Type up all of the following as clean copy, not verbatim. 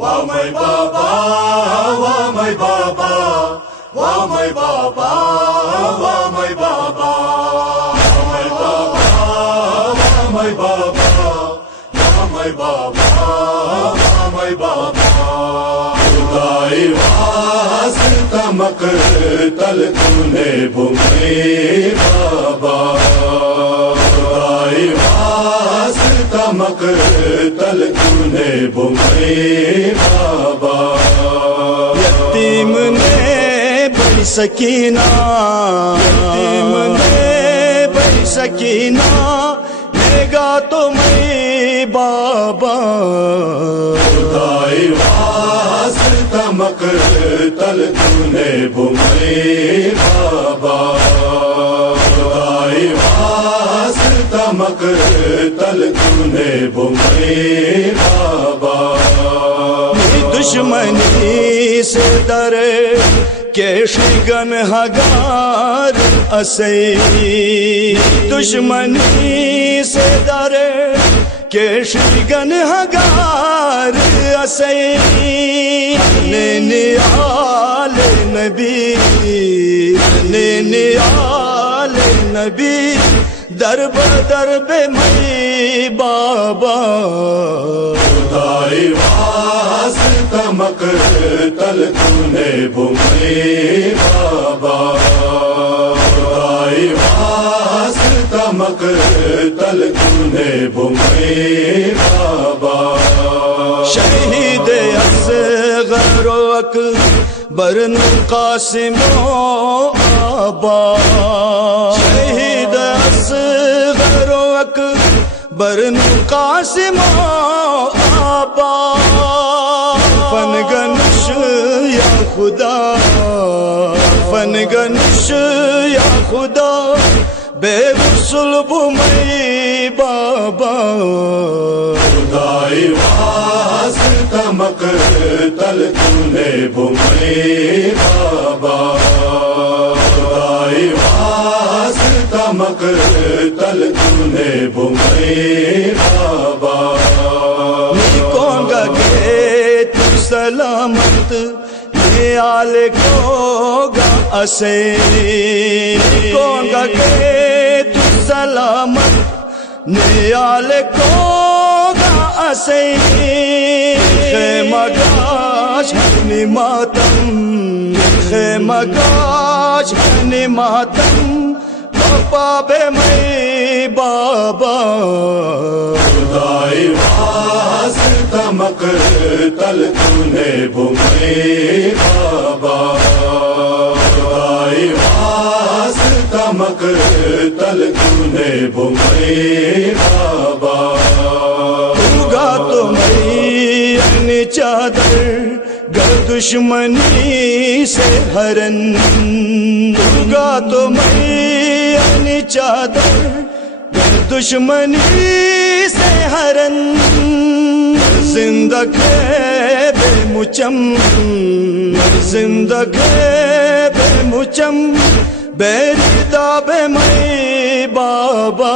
Wa mai baba, wa mai baba, wa mai baba, wa mai baba, wa mai baba, wa mai baba, wa mai baba, wa mai baba. Khudai wasta maqtal tune bhumai baba. Khudai wasta maqtal tune bhumai baba. یتیم نے بڑی سکینہ، یتیم نے بڑی سکینہ، نگاہ تو میں بابا. خدائی واسطہ مقتل تونے بھمائی بابا. خدائی واسطہ مقتل تونے بھمائی بابا. دشمنی سے در کیشگن ہگار اسی، دشمنی سے در کیشگن ہگار اسی. نیال نبی، نیال نبی، درب درب میں بابا. خدائی واسطہ مقتل تونے بھمائی بابا. خدائی واسطہ مقتل تونے بھمائی بابا. شہید اصغر و اکبر قاسم و آبا، شہید اصغر و اکبر قاسم و آبا. فنگنش یا خدا، فنگنش یا خدا، بے صلب میں بابا. خدائی واسطہ مقتل تونے بھمائی بابا. خدائی واسطہ مقتل تونے بھمائی بابا. کون گا کہ تو سلامت نیال کو گا اسے، کون گا کہ تو سلامت نیال کو گا اسے. خیمہ گاش ہنی ماتم، خیمہ گاش ہنی ماتم، پاپا بے میں بابا. خدائی واسطہ مقتل تونے بھمائی بابا. خدائی واسطہ مقتل تونے بھمائی بابا. ہوگا تو میں چادر گر دشمنی سے ہرن، ہوگا تو میں چادر گر دشمنی سے ہرن. زندگ ہے بے مچم، زندگ ہے بے مچم، بے ردا بے میں بابا.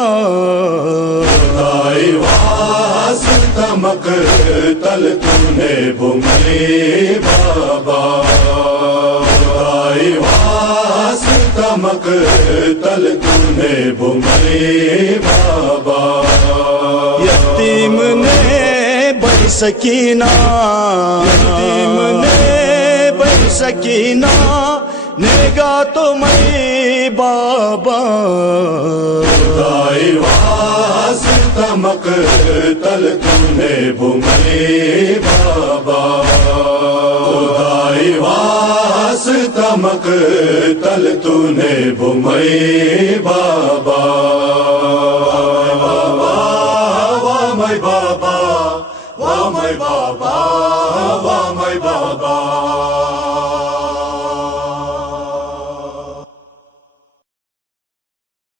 خدائی واسطہ مقتل تونے بھمائی بابا. خدائی واسطہ مقتل تونے بھمائی بابا. یتیم نے بڑی سکینہ، یتیم نے بڑی سکینہ، نگاہ تو میں بابا. خدائی واسطہ مقتل تونے بھمائی بابا. خدائی واسطہ مقتل تونے بھمائی بابا. وا مائی بابا، وا مائی بابا، وا مائی بابا.